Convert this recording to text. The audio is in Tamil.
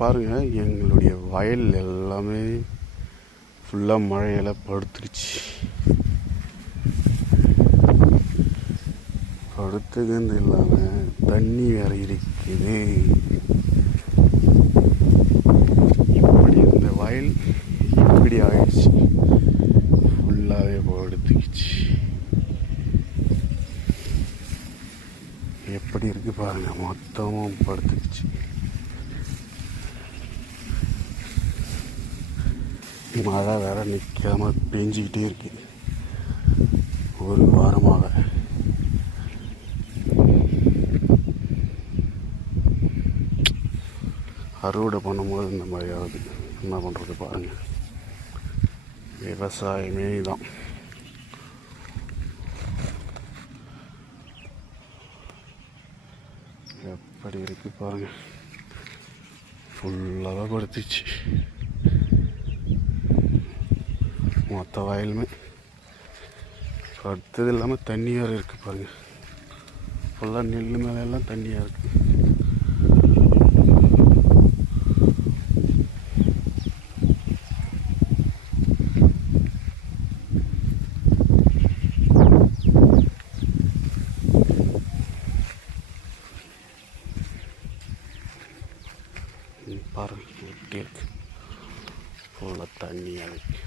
பாருங்கள், எங்களுடைய வயல் எல்லாமே ஃபுல்லாக மழையில் படுத்துருச்சு. படுத்துக்கிறது இல்லாமல் தண்ணி வேற இருக்குது. இப்படி இந்த வயல் இப்படி ஆயிடுச்சு, ஃபுல்லாகவே படுத்துக்கிச்சு. எப்படி இருக்குது பாருங்கள், மொத்தமும் படுத்துக்கிச்சு. மழை வேற நிற்காம பெஞ்சிக்கிட்டே இருக்கு ஒரு வாரமாக. அறுவடை பண்ணும்போது இந்த மாதிரி ஆகுது. என்ன பண்ணுறது பாருங்கள், விவசாயமே தான். எப்படி இருக்குது பாருங்கள், ஃபுல்லாக படுத்துச்சு. மொத்த வயலுமே படுத்தது இல்லாமல் தண்ணியாக இருக்குது பாருங்கள். ஃபுல்லாக நெல் மேலெல்லாம் தண்ணியாக இருக்குது. பாருங்கள் எப்படி இருக்கு, ஃபுல்லாக தண்ணியாக இருக்குது.